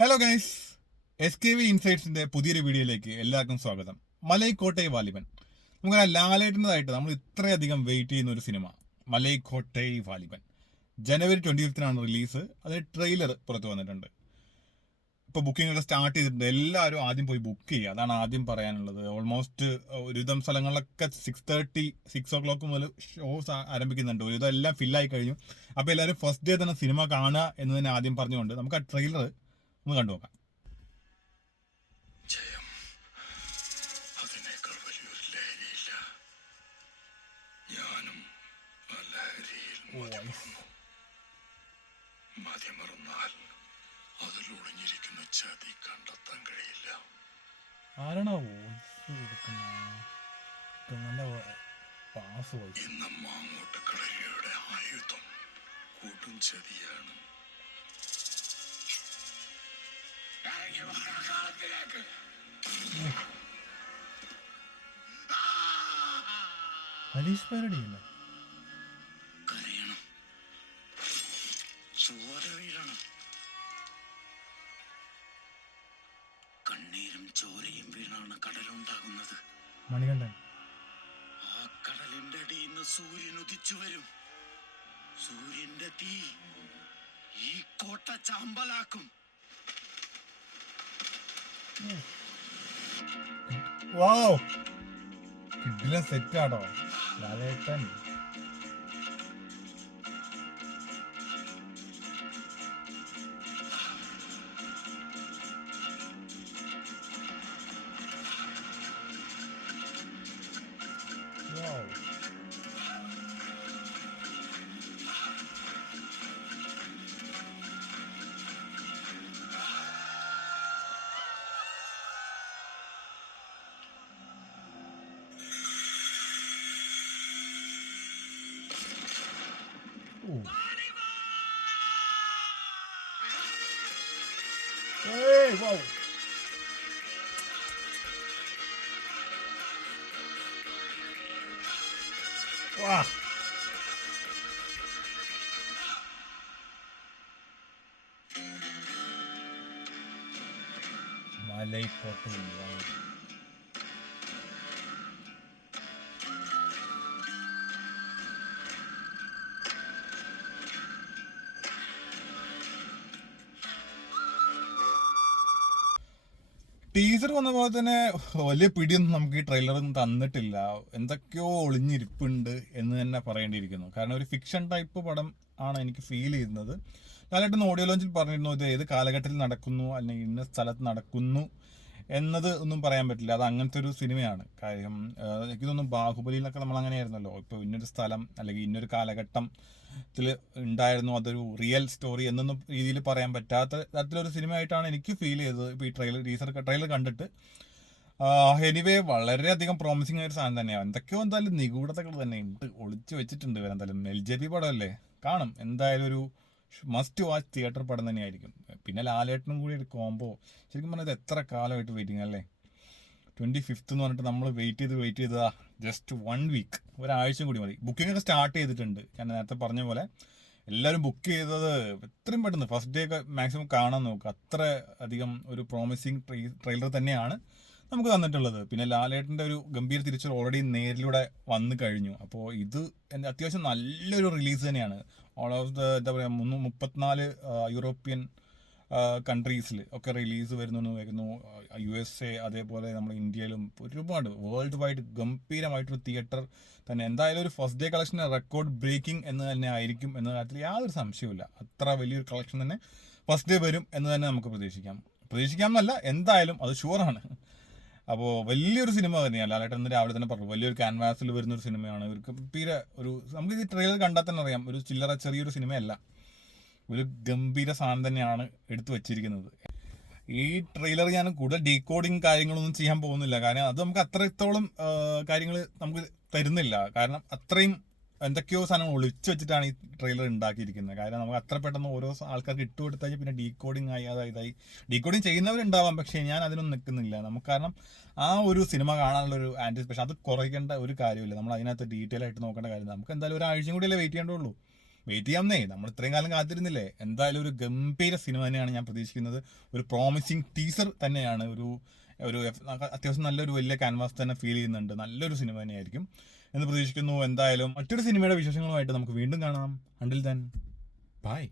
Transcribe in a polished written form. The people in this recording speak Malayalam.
ഹലോ ഗൈസ്, SKV ഇൻസൈറ്റ്സിന്റെ പുതിയൊരു വീഡിയോയിലേക്ക് എല്ലാവർക്കും സ്വാഗതം. മലൈക്കോട്ടൈ വാലിബൻ, നമുക്ക് ലാലേട്ടൻ്റെതായിട്ട് നമ്മൾ ഇത്രയധികം വെയിറ്റ് ചെയ്യുന്ന ഒരു സിനിമ മലൈക്കോട്ടൈ വാലിബൻ. ജനുവരി 25 റിലീസ്. അതിന് ട്രെയിലർ പുറത്ത് വന്നിട്ടുണ്ട്. ഇപ്പോൾ ബുക്കിംഗ് ഒക്കെ സ്റ്റാർട്ട് ചെയ്തിട്ടുണ്ട്. എല്ലാവരും ആദ്യം പോയി ബുക്ക് ചെയ്യുക, അതാണ് ആദ്യം പറയാനുള്ളത്. ഓൾമോസ്റ്റ് ഒരുവിധം സ്ഥലങ്ങളിലൊക്കെ 6:30 6 o'clock മുതൽ ഷോസ് ആരംഭിക്കുന്നുണ്ട്. ഒരുവിധം എല്ലാം ഫില്ലായി കഴിഞ്ഞു. അപ്പോൾ എല്ലാവരും ഫസ്റ്റ് ഡേ തന്നെ സിനിമ കാണുക എന്ന് തന്നെ ആദ്യം പറഞ്ഞുകൊണ്ട് നമുക്ക് ആ ട്രെയിലർ ഒന്ന് കണ്ടു നോക്കാം. അതിനേക്കാൾ വലിയൊരു ലഹരിയില്ല. ഞാനും ആ ലഹരിയിൽ മതിമറന്നാൽ അതിൽ ഒളിഞ്ഞിരിക്കുന്ന ചതി കണ്ടെത്താൻ കഴിയില്ല. ആരാണോ വോയിസ് ഇന്ന മാങ്ങോട്ട് കളരിയുടെ ആയുധം കൂട്ടും ചതിയാണ്. കരയണം, ചോര വീഴണം. കണ്ണീരും ചോരയും വീണാണ് കടലുണ്ടാകുന്നത്. മണികണ്ഠൻ, ആ കടലിന്റെ അടിയിൽ നിന്ന് സൂര്യൻ ഉദിച്ചു വരും. സൂര്യന്റെ തീ ഈ കോട്ട ചാമ്പലാക്കും. കിഡിലെ സെറ്റാണോ ലാലേട്ടൻ. Hey, wow. Wow. Malaikottai Vaaliban. Teaser വന്ന പോലെ തന്നെ വലിയ പിടിയൊന്നും നമുക്ക് ഈ ട്രെയിലറും തന്നിട്ടില്ല. എന്തൊക്കെയോ ഒളിഞ്ഞിരിപ്പുണ്ട് എന്ന് തന്നെ പറയേണ്ടിയിരിക്കുന്നു. കാരണം ഒരു ഫിക്ഷൻ ടൈപ്പ് പടം ആണ് എനിക്ക് ഫീൽ ചെയ്യുന്നത്. ലാലേട്ടൻ ഓഡിയോ ലോഞ്ചിൽ പറഞ്ഞിരുന്നു ഇത് ഏത് കാലഘട്ടത്തിൽ നടക്കുന്നു അല്ലെങ്കിൽ ഇന്ന സ്ഥലത്ത് നടക്കുന്നു എന്നത് ഒന്നും പറയാൻ പറ്റില്ല. അത് അങ്ങനത്തെ ഒരു സിനിമയാണ്. കാര്യം എനിക്ക് തോന്നുന്നു ബാഹുബലിയിലൊക്കെ നമ്മൾ അങ്ങനെയായിരുന്നല്ലോ. ഇപ്പോൾ ഇന്നൊരു സ്ഥലം അല്ലെങ്കിൽ ഇന്നൊരു കാലഘട്ടത്തിൽ ഉണ്ടായിരുന്നു, അതൊരു റിയൽ സ്റ്റോറി എന്നൊന്നും രീതിയിൽ പറയാൻ പറ്റാത്ത തരത്തിലൊരു സിനിമയായിട്ടാണ് എനിക്ക് ഫീൽ ചെയ്തത് ഇപ്പോൾ ഈ ട്രെയിലർ കണ്ടിട്ട്. എനിവേ വളരെയധികം പ്രോമിസിങ് ആയൊരു സാധനം തന്നെയാണ്. എന്തൊക്കെയോ എന്തായാലും നിഗൂഢതകൾ തന്നെ ഉണ്ട്, ഒളിച്ചു വെച്ചിട്ടുണ്ട്. എന്തായാലും LJP പടമല്ലേ, കാണും. എന്തായാലും ഒരു മസ്റ്റ് വാച്ച് തിയേറ്റർ പടം തന്നെയായിരിക്കും. പിന്നെ ലാലേട്ടനും കൂടി ഒരു കോംബോ. ശരിക്കും പറഞ്ഞാൽ എത്ര കാലമായിട്ട് വെയിറ്റിംഗ് അല്ലേ. 25 എന്ന് പറഞ്ഞിട്ട് നമ്മൾ വെയിറ്റ് ചെയ്തതാ ജസ്റ്റ് 1 വീക്ക്, ഒരാഴ്ച കൂടി മതി. ബുക്കിംഗ് ഒക്കെ സ്റ്റാർട്ട് ചെയ്തിട്ടുണ്ട്. ഞാൻ നേരത്തെ പറഞ്ഞ പോലെ എല്ലാവരും ബുക്ക് ചെയ്തത് എത്രയും പെട്ടെന്ന് ഫസ്റ്റ് ഡേ ഒക്കെ മാക്സിമം കാണാൻ നോക്കുക. അത്ര അധികം ഒരു പ്രോമിസിങ് ട്രെയിലർ തന്നെയാണ് നമുക്ക് തന്നിട്ടുള്ളത്. പിന്നെ ലാലേട്ടൻ്റെ ഒരു ഗംഭീര തിരിച്ചു ഓൾറെഡി നേരിലൂടെ വന്നു കഴിഞ്ഞു. അപ്പോൾ ഇത് അത്യാവശ്യം നല്ലൊരു റിലീസ് തന്നെയാണ്. ഓൾ ഓഫ് ദ എന്താ പറയുക 34 യൂറോപ്യൻ കൺട്രീസിൽ ഒക്കെ റിലീസ് വരുന്നു. USA അതേപോലെ നമ്മുടെ ഇന്ത്യയിലും ഒരുപാട് വേൾഡ് വൈഡ് ഗംഭീരമായിട്ടൊരു തിയേറ്റർ തന്നെ. എന്തായാലും ഒരു first day collection record breaking എന്ന് തന്നെ ആയിരിക്കും എന്ന കാര്യത്തിൽ യാതൊരു സംശയവുമില്ല. അത്ര വലിയൊരു കളക്ഷൻ തന്നെ ഫസ്റ്റ് ഡേ വരും എന്ന് തന്നെ നമുക്ക് പ്രതീക്ഷിക്കാം എന്നല്ല, എന്തായാലും അത് ഷുവറാണ്. അപ്പോൾ വലിയൊരു സിനിമ തന്നെയാണ്. ലാലേട്ടൻ രാവിലെ തന്നെ പറഞ്ഞു വലിയൊരു ക്യാൻവാസിൽ വരുന്നൊരു സിനിമയാണ്. ഒരു ഗംഭീര നമുക്ക് ഈ ട്രെയിലർ കണ്ടാൽ തന്നെ അറിയാം, ഒരു ചെറിയൊരു സിനിമയല്ല, ഒരു ഗംഭീര സാധനം തന്നെയാണ് എടുത്തു വച്ചിരിക്കുന്നത്. ഈ ട്രെയിലർ ഞാൻ കൂടുതൽ ഡീകോഡിങ് കാര്യങ്ങളൊന്നും ചെയ്യാൻ പോകുന്നില്ല. കാരണം അത് നമുക്ക് അത്രത്തോളം കാര്യങ്ങൾ നമുക്ക് തരുന്നില്ല. കാരണം അത്രയും എന്തൊക്കെയോ സാധനം ഒളിച്ചു വെച്ചിട്ടാണ് ഈ ട്രെയിലർ ഉണ്ടാക്കിയിരിക്കുന്നത്. കാരണം നമുക്ക് അത്ര പെട്ടെന്ന് ഓരോ ആൾക്കാർക്ക് ഇട്ട് കൊടുത്താൽ പിന്നെ ഡീകോഡിങ് ആയി അതായതായി. ഡീകോഡിങ് ചെയ്യുന്നവരുണ്ടാവാം, പക്ഷേ ഞാൻ അതിനൊന്നും നിൽക്കുന്നില്ല. നമുക്ക് കാരണം ആ ഒരു സിനിമ കാണാനുള്ളൊരു ആൻറ്റിസിപ്പേഷൻ അത് കുറയ്ക്കേണ്ട ഒരു കാര്യമില്ല. നമ്മൾ അതിനകത്ത് ഡീറ്റെയിൽ ആയിട്ട് നോക്കേണ്ട കാര്യം. നമുക്ക് എന്തായാലും ഒരാഴ്ചയും കൂടിയല്ലേ വെയിറ്റ് ചെയ്യേണ്ടുള്ളൂ. വെയിറ്റ് ചെയ്യാമെന്നേ, നമ്മൾ ഇത്രയും കാലം കാത്തിരുന്നില്ലേ. എന്തായാലും ഒരു ഗംഭീര സിനിമ തന്നെയാണ് ഞാൻ പ്രതീക്ഷിക്കുന്നത്. ഒരു പ്രോമിസിങ് ടീസർ തന്നെയാണ്. ഒരു അത്യാവശ്യം നല്ലൊരു വലിയ ക്യാൻവാസ് തന്നെ ഫീൽ ചെയ്യുന്നുണ്ട്. നല്ലൊരു സിനിമ തന്നെയായിരിക്കും എന്ന് പ്രതീക്ഷിക്കുന്നു. എന്തായാലും മറ്റൊരു സിനിമയുടെ വിശേഷങ്ങളുമായിട്ട് നമുക്ക് വീണ്ടും കാണാം. Until then bye.